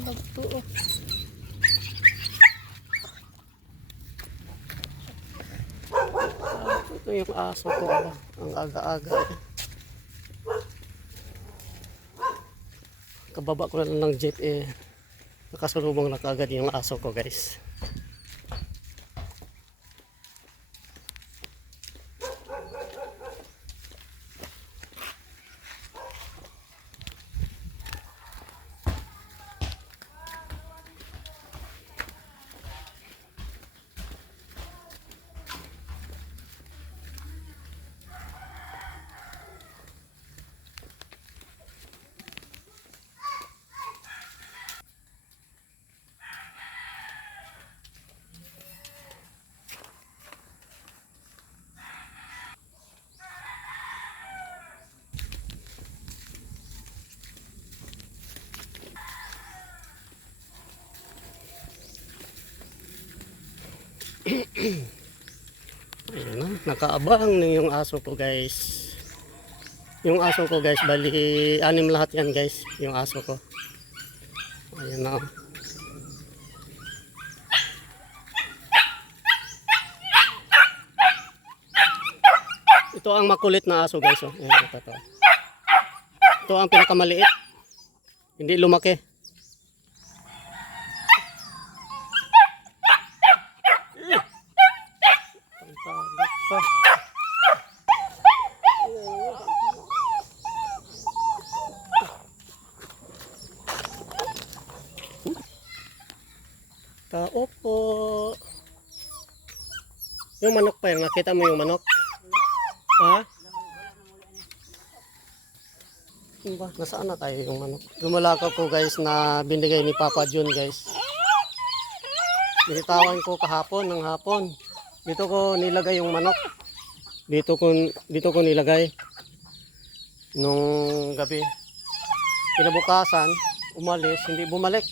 Nagto. Ito yung aso ko. Ang aga-aga. Kababa ko na lang ng jeep nakasulubong na kaagad yung aso ko, guys. Ayan na, nakaabang na yung aso ko, guys. Yung aso ko, guys, bali 6 lahat yan, guys, yung aso ko. Ayan na. Ito ang makulit na aso, guys. Oh. Ayan, ito. Ito ang pinakamaliit. Hindi lumaki. Tao po. Yung manok pa yun. Nakita mo yung manok? Ha? Ba? Nasaan na tayo yung manok? Lumalakaw ko, guys, na binigay ni Papa John, guys. Binitawan ko kahapon ng hapon. Dito ko nilagay yung manok. Dito ko nilagay nung gabi. Kinabukasan, umalis, hindi bumalik.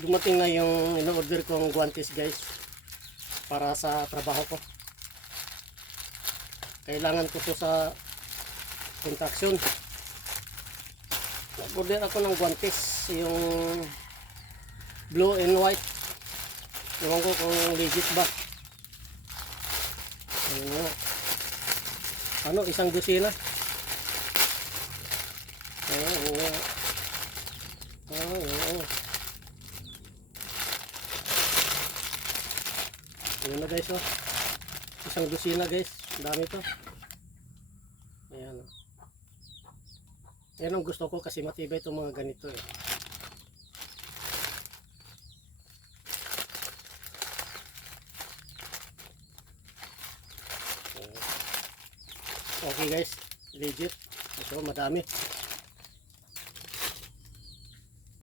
Dumating na yung in-order kong guantes, guys, para sa trabaho ko. Kailangan ko to sa construction. Order ako ng guantes, yung blue and white. Ewan ko kung legit ba. Ayun nga. Ano, 1 dosina. Oo. Ayan na, guys, oh. 1 dosina, guys. Dami to. Ayan, oh. Yan ang gusto ko kasi matibay itong mga ganito, eh. Okay, guys, legit. Ito, madami.